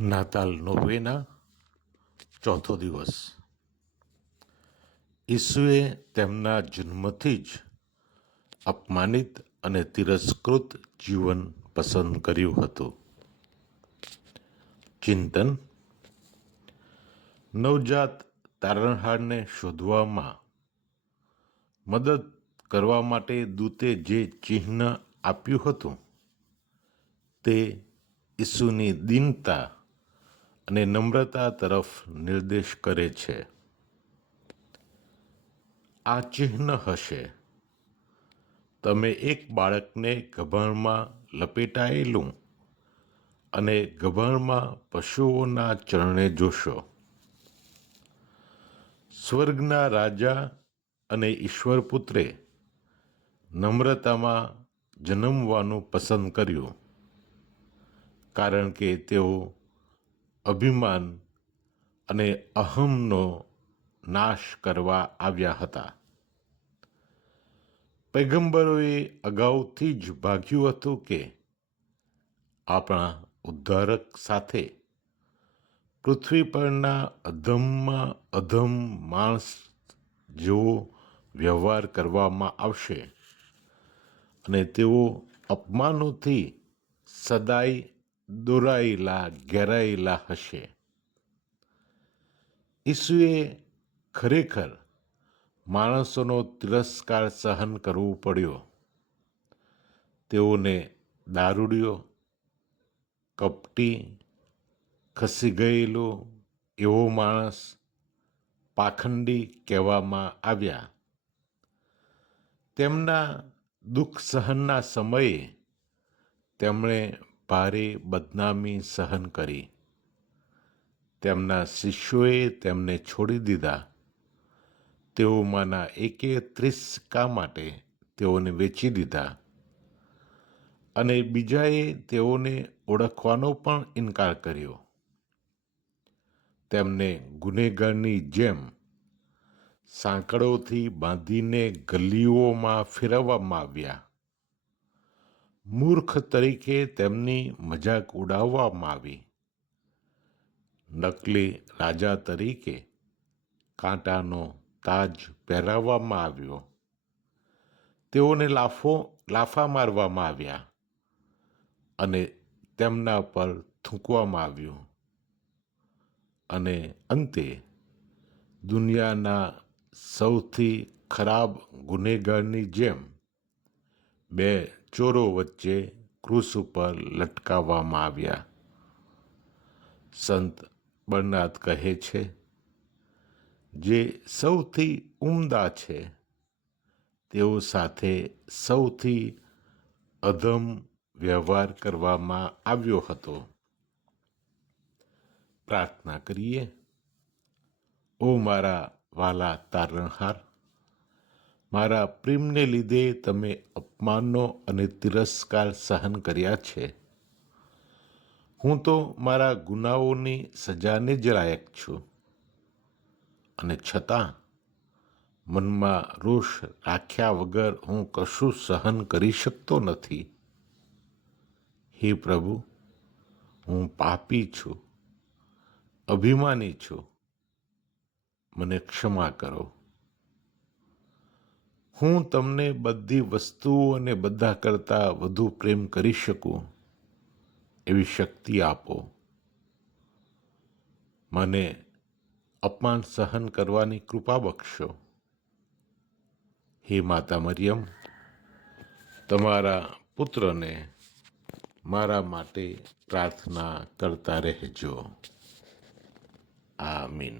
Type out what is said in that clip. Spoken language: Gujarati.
નાતાલ નોવેના ચોથો દિવસ. ઈસુએ તેમના જન્મથી જ અપમાનિત અને તિરસ્કૃત જીવન પસંદ કર્યું હતું. ચિંતન: નવજાત તારણહારને શોધવામાં મદદ કરવા માટે દૂતે જે ચિહ્ન આપ્યું હતું તે ઈસુની દીનતા અને નમ્રતા તરફ નિર્દેશ કરે છે. આ ચિહ્ન હશે: તમે એક બાળકને ગભાણમાં લપેટાયેલું અને ગભાણમાં પશુઓના ચરણે જોશો. સ્વર્ગના રાજા અને ઈશ્વરપુત્રે નમ્રતામાં જન્મવાનું પસંદ કર્યું, કારણ કે તેઓ અભિમાન અને અહંનો નાશ કરવા આવ્યા હતા. પૈગંબરોએ અગાઉથી જ ભાગ્યું હતું કે આપણા ઉદ્ધારક સાથે પૃથ્વી પરના અધમમાં અધમ માણસ જેવો વ્યવહાર કરવામાં આવશે અને તેઓ અપમાનોથી સદાય ઘેરાયેલા હશે. ઈસુએ ખરેખર માણસોનો તિરસ્કાર સહન કરવો પડ્યો. તેઓને દારૂડિયો, કપટી, ખસી ગયેલો એવો માણસ, પાખંડી કહેવામાં આવ્યા. તેમના દુઃખ સહનના સમયે તેમણે ભારે બદનામી સહન કરી. તેમના શિષ્યોએ તેમને છોડી દીધા. તેઓમાંના એકે 30 માટે તેઓને વેચી દીધા અને બીજાએ તેઓને ઓળખવાનો પણ ઇનકાર કર્યો. તેમને ગુનેગારની જેમ સાંકળોથી બાંધીને ગલીઓમાં ફેરવવામાં આવ્યા. મૂર્ખ તરીકે તેમની મજાક ઉડાવવામાં આવી. નકલી રાજા તરીકે કાંટાનો તાજ પહેરાવવામાં આવ્યો. તેઓને લાફા મારવામાં આવ્યા અને તેમના પર થૂંકવામાં આવ્યું. અને અંતે દુનિયાના સૌથી ખરાબ ગુનેગારની જેમ 2 ચોરો વચ્ચે ક્રૂસ ઉપર લટકાવવામાં આવ્યા. સંત બર્નાર્ડ કહે છે, જે સૌથી ઉમદા છે તેઓ સાથે સૌથી અધમ વ્યવહાર કરવામાં આવ્યો હતો. પ્રાર્થના કરીએ. ઓ મારા વાલા તારણહાર, મારા પ્રેમને લીધે તમે અપમાનો અને તિરસ્કાર સહન કર્યા છે. હું તો મારા ગુનાઓની સજાને જ લાયક છું, અને છતાં મનમાં રોષ રાખ્યા વગર હું કશું સહન કરી શકતો નથી. હે પ્રભુ, હું પાપી છું, અભિમાની છું. મને ક્ષમા કરો. હું તમને બધી વસ્તુઓ અને બધા કરતાં વધુ પ્રેમ કરી શકું એવી શક્તિ આપો. મને અપમાન સહન કરવાની કૃપા બક્ષો. હે માતા મરિયમ, તમારા પુત્રને મારા માટે પ્રાર્થના કરતા રહેજો. આમીન.